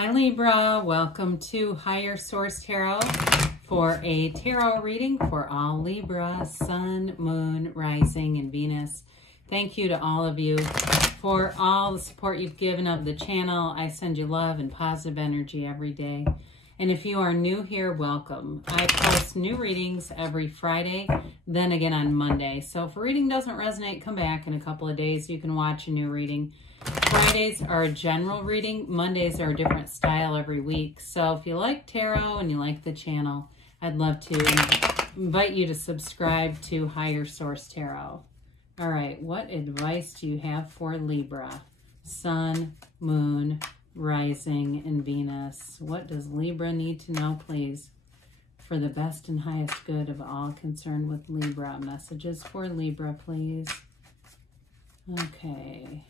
Hi Libra, welcome to Higher Source Tarot for a tarot reading for all Libra, Sun, Moon, Rising, and Venus. Thank you to all of you for all the support you've given of the channel. I send you love and positive energy every day. And if you are new here, welcome. I post new readings every Friday, then again on Monday. So if a reading doesn't resonate, come back in a couple of days. You can watch a new reading. Fridays are a general reading. Mondays are a different style every week. So if you like tarot and you like the channel, I'd love to invite you to subscribe to Higher Source Tarot. All right, what advice do you have for Libra? Sun, Moon, Rising, and Venus. What does Libra need to know, please, for the best and highest good of all concerned with Libra? Messages for Libra, please. Okay.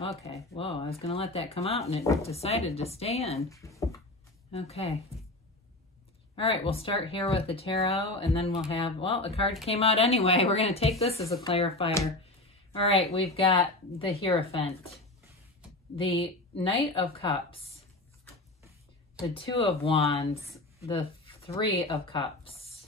Okay. Whoa, I was going to let that come out, and it decided to stay in. Okay. All right, we'll start here with the tarot, and then we'll have, well, the card came out anyway. We're going to take this as a clarifier. All right, we've got the Hierophant, the Knight of Cups, the Two of Wands, the Three of Cups,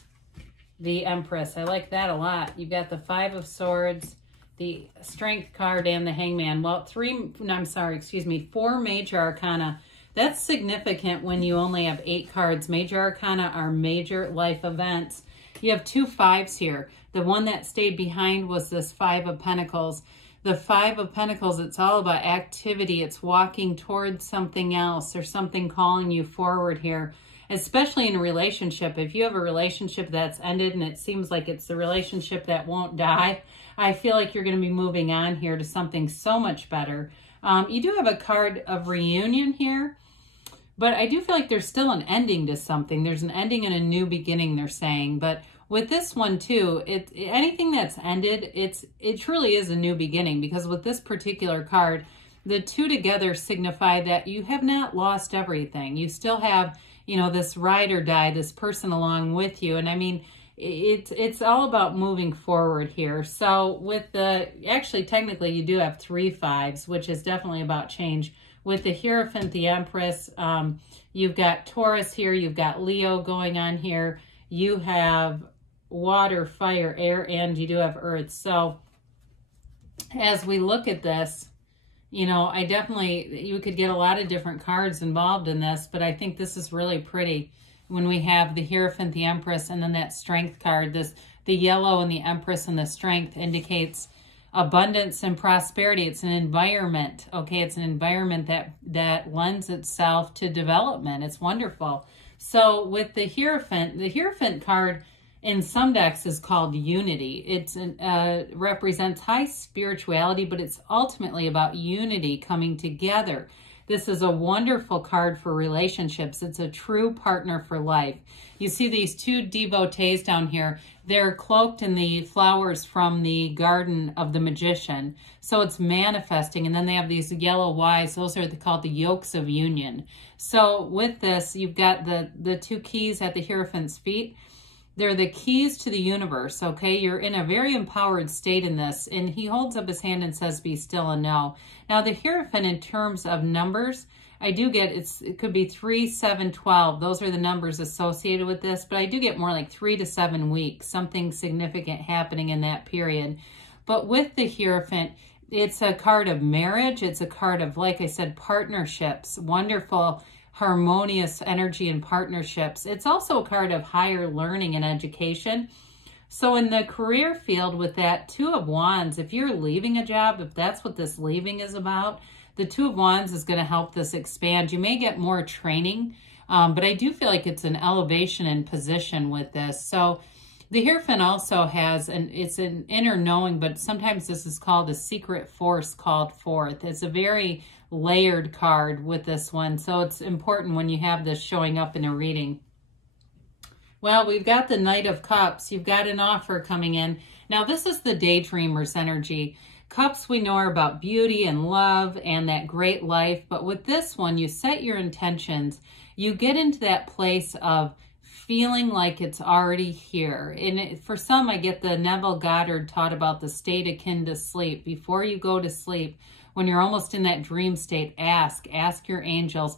the Empress. I like that a lot. You've got the Five of Swords, the Strength card, and the Hangman. Well, four major arcana. That's significant when you only have 8 cards. Major arcana are major life events. You have 2 fives here. The one that stayed behind was this Five of Pentacles. The Five of Pentacles, it's all about activity. It's walking towards something else or something calling you forward here, especially in a relationship. If you have a relationship that's ended and it seems like it's the relationship that won't die, I feel like you're going to be moving on here to something so much better. You do have a card of reunion here, but I do feel like there's still an ending to something. There's an ending and a new beginning, they're saying. But with this one too, anything that's ended, it truly is a new beginning, because with this particular card, the two together signify that you have not lost everything. You still have, you know, this ride or die, this person along with you. And I mean, it's all about moving forward here. So with actually technically you do have 3 fives, which is definitely about change. With the Hierophant, the Empress, you've got Taurus here, you've got Leo going on here, you have water, fire, air, and you do have earth. So as we look at this, you know, you could get a lot of different cards involved in this, but I think this is really pretty when we have the Hierophant, the Empress, and then that Strength card. The yellow and the Empress and the Strength indicates abundance and prosperity. It's an environment, okay? It's an environment that lends itself to development. It's wonderful. So with the Hierophant card in some decks is called unity. It represents high spirituality, but it's ultimately about unity coming together. This is a wonderful card for relationships. It's a true partner for life. You see these 2 devotees down here. They're cloaked in the flowers from the garden of the magician. So it's manifesting. And then they have these yellow Ys. Those are called the yokes of union. So with this, you've got the 2 keys at the Hierophant's feet. They're the keys to the universe, okay? You're in a very empowered state in this. And he holds up his hand and says, be still and know. Now, the Hierophant, in terms of numbers, I do get, it could be 3, 7, 12. Those are the numbers associated with this. But I do get more like 3 to 7 weeks, something significant happening in that period. But with the Hierophant, it's a card of marriage. It's a card of, like I said, partnerships, wonderful harmonious energy and partnerships. It's also a card of higher learning and education. So in the career field with that 2 of Wands, if you're leaving a job, if that's what this leaving is about, the 2 of Wands is going to help this expand. You may get more training, but I do feel like it's an elevation in position with this. So the Hierophant also has, it's an inner knowing, but sometimes this is called a secret force called forth. It's a very layered card with this one. So it's important when you have this showing up in a reading. Well, we've got the Knight of Cups. You've got an offer coming in. Now, this is the daydreamer's energy. Cups we know are about beauty and love and that great life. But with this one, you set your intentions. You get into that place of feeling like it's already here. And for some, I get the Neville Goddard taught about the state akin to sleep. Before you go to sleep, when you're almost in that dream state, ask your angels.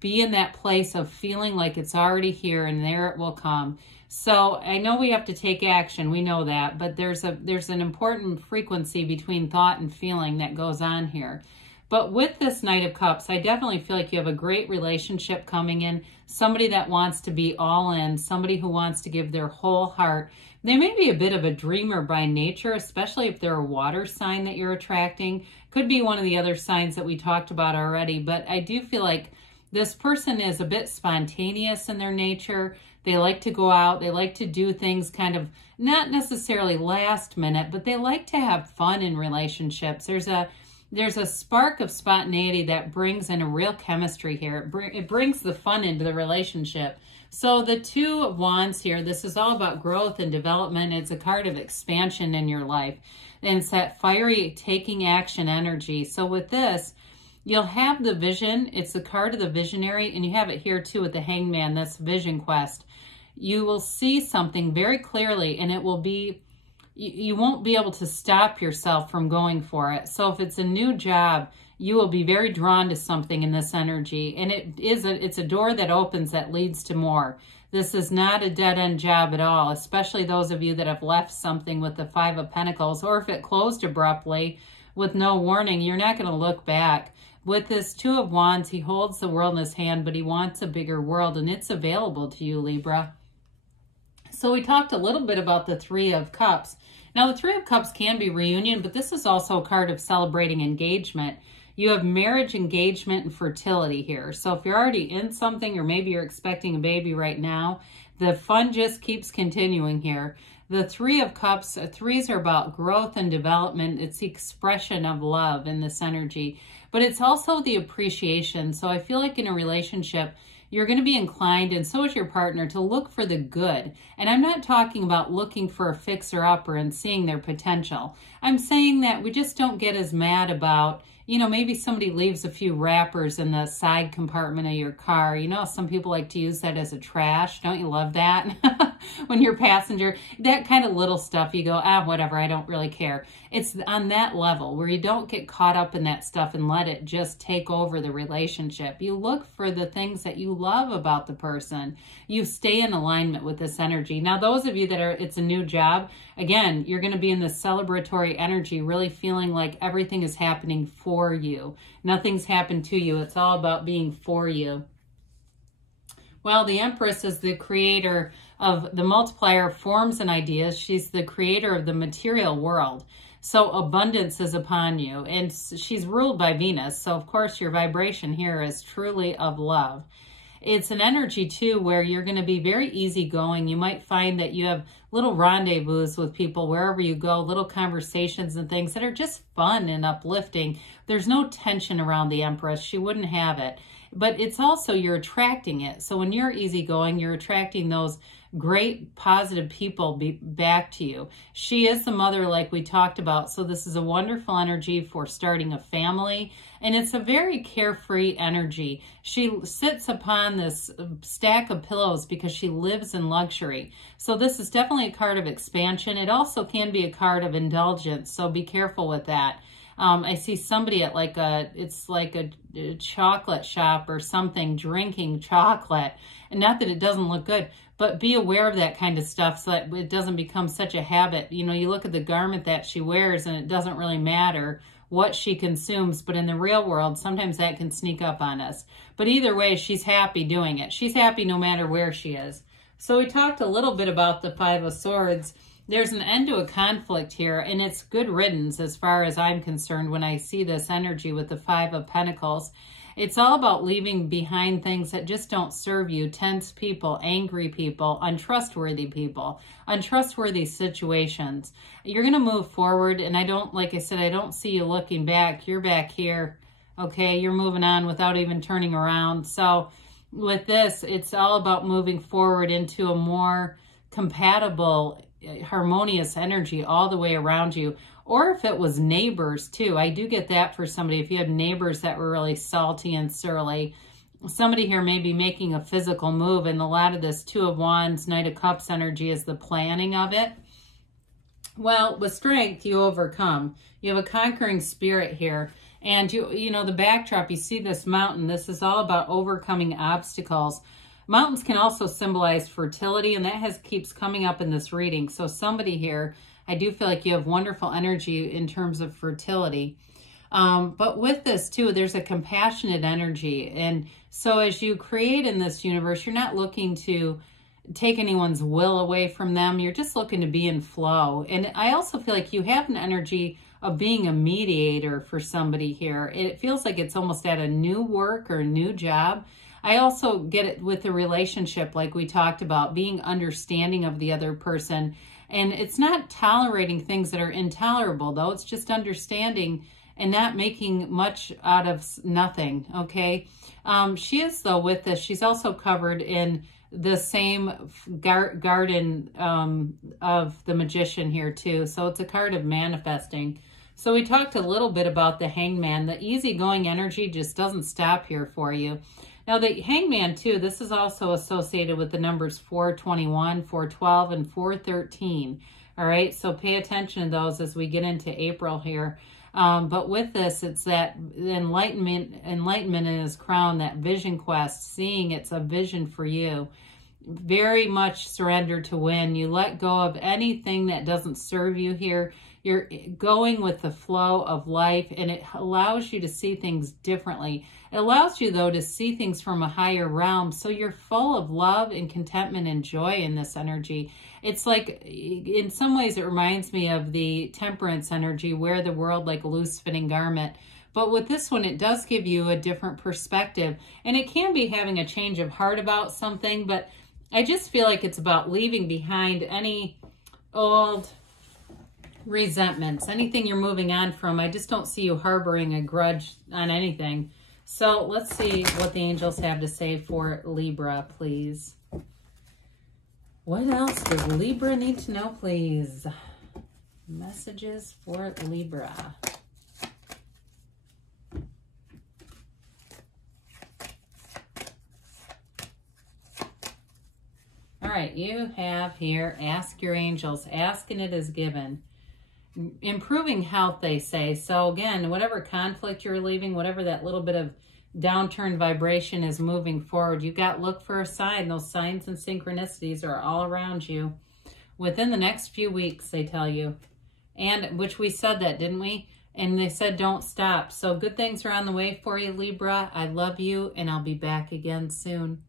Be in that place of feeling like it's already here and there it will come. So I know we have to take action. We know that, but there's an important frequency between thought and feeling that goes on here. But with this Knight of Cups, I definitely feel like you have a great relationship coming in. Somebody that wants to be all in, somebody who wants to give their whole heart. They may be a bit of a dreamer by nature, especially if they're a water sign that you're attracting. Could be one of the other signs that we talked about already, but I do feel like this person is a bit spontaneous in their nature. They like to go out. They like to do things kind of not necessarily last minute, but they like to have fun in relationships. There's a spark of spontaneity that brings in a real chemistry here. It brings the fun into the relationship. So the Two of Wands here, this is all about growth and development. It's a card of expansion in your life. And it's that fiery taking action energy. So with this, you'll have the vision. It's the card of the visionary, and you have it here too with the Hangman. That's Vision Quest. You will see something very clearly, and it will be, you won't be able to stop yourself from going for it. So if it's a new job, you will be very drawn to something in this energy, and it's a door that opens that leads to more. This is not a dead-end job at all, especially those of you that have left something with the Five of Pentacles, or if it closed abruptly with no warning, you're not going to look back. With this Two of Wands, he holds the world in his hand, but he wants a bigger world, and it's available to you, Libra. So we talked a little bit about the Three of Cups. Now, the Three of Cups can be reunion, but this is also a card of celebrating engagement. You have marriage, engagement, and fertility here. So if you're already in something, or maybe you're expecting a baby right now, the fun just keeps continuing here. The Three of Cups, threes are about growth and development. It's the expression of love in this energy, but it's also the appreciation. So I feel like in a relationship, you're going to be inclined, and so is your partner, to look for the good. And I'm not talking about looking for a fixer-upper and seeing their potential. I'm saying that we just don't get as mad about, you know, maybe somebody leaves a few wrappers in the side compartment of your car. You know, some people like to use that as a trash. Don't you love that? When you're a passenger, that kind of little stuff, you go, whatever, I don't really care. It's on that level where you don't get caught up in that stuff and let it just take over the relationship. You look for the things that you love about the person. You stay in alignment with this energy. Now, those of you that it's a new job, again, you're going to be in this celebratory energy, really feeling like everything is happening for you. Nothing's happened to you. It's all about being for you. Well, the Empress is the creator of the multiplier forms and ideas. She's the creator of the material world. So abundance is upon you, and she's ruled by Venus. So of course your vibration here is truly of love. It's an energy too where you're going to be very easygoing. You might find that you have little rendezvous with people wherever you go, little conversations and things that are just fun and uplifting. There's no tension around the Empress. She wouldn't have it. But it's also, you're attracting it. So when you're easygoing, you're attracting those great positive people back to you. She is the mother like we talked about. So this is a wonderful energy for starting a family. And it's a very carefree energy. She sits upon this stack of pillows because she lives in luxury. So this is definitely a card of expansion. It also can be a card of indulgence. So be careful with that. I see somebody at it's like a chocolate shop or something, drinking chocolate. And not that it doesn't look good, but be aware of that kind of stuff so that it doesn't become such a habit. You know, you look at the garment that she wears and it doesn't really matter what she consumes, but in the real world, sometimes that can sneak up on us. But either way, she's happy doing it. She's happy no matter where she is. So we talked a little bit about the Five of Swords. There's an end to a conflict here, and it's good riddance as far as I'm concerned when I see this energy with the Five of Pentacles. It's all about leaving behind things that just don't serve you. Tense people, angry people, untrustworthy situations. You're going to move forward, and like I said, I don't see you looking back. You're back here, okay? You're moving on without even turning around. So with this, it's all about moving forward into a more compatible, harmonious energy all the way around you. Or if it was neighbors too, I do get that for somebody. If you have neighbors that were really salty and surly, somebody here may be making a physical move, and a lot of this Two of Wands, Knight of Cups energy is the planning of it. Well, with strength, you overcome. You have a conquering spirit here. And you know, the backdrop, you see this mountain. This is all about overcoming obstacles. Mountains can also symbolize fertility, and that keeps coming up in this reading. So somebody here, I do feel like you have wonderful energy in terms of fertility. But with this too, there's a compassionate energy. And so as you create in this universe, you're not looking to take anyone's will away from them. You're just looking to be in flow. And I also feel like you have an energy of being a mediator for somebody here. It feels like it's almost at a new work or a new job. I also get it with the relationship, like we talked about, being understanding of the other person. And it's not tolerating things that are intolerable, though. It's just understanding and not making much out of nothing, okay? She is, though, with this, she's also covered in the same garden of the Magician here, too. So it's a card of manifesting. So we talked a little bit about the Hangman. The easygoing energy just doesn't stop here for you. Now, the Hangman, too, this is also associated with the numbers 421, 412, and 413. All right, so pay attention to those as we get into April here. But with this, it's that enlightenment in his crown, that vision quest, seeing it's a vision for you. Very much surrendered to win. You let go of anything that doesn't serve you here. You're going with the flow of life, and it allows you to see things differently. It allows you, though, to see things from a higher realm, so you're full of love and contentment and joy in this energy. It's like, in some ways, it reminds me of the temperance energy, wear the world like a loose fitting garment. But with this one, it does give you a different perspective, and it can be having a change of heart about something, but I just feel like it's about leaving behind any old resentments, anything you're moving on from. I just don't see you harboring a grudge on anything. So let's see what the angels have to say for Libra, please. What else does Libra need to know, please? Messages for Libra. All right, you have here, ask your angels. Ask and it is given. Improving health, they say. So again, whatever conflict you're leaving, whatever that little bit of downturn vibration is moving forward, you got look for a sign. Those signs and synchronicities are all around you within the next few weeks, they tell you. And which we said that, didn't we? And they said don't stop. So good things are on the way for you, Libra. I love you, and I'll be back again soon.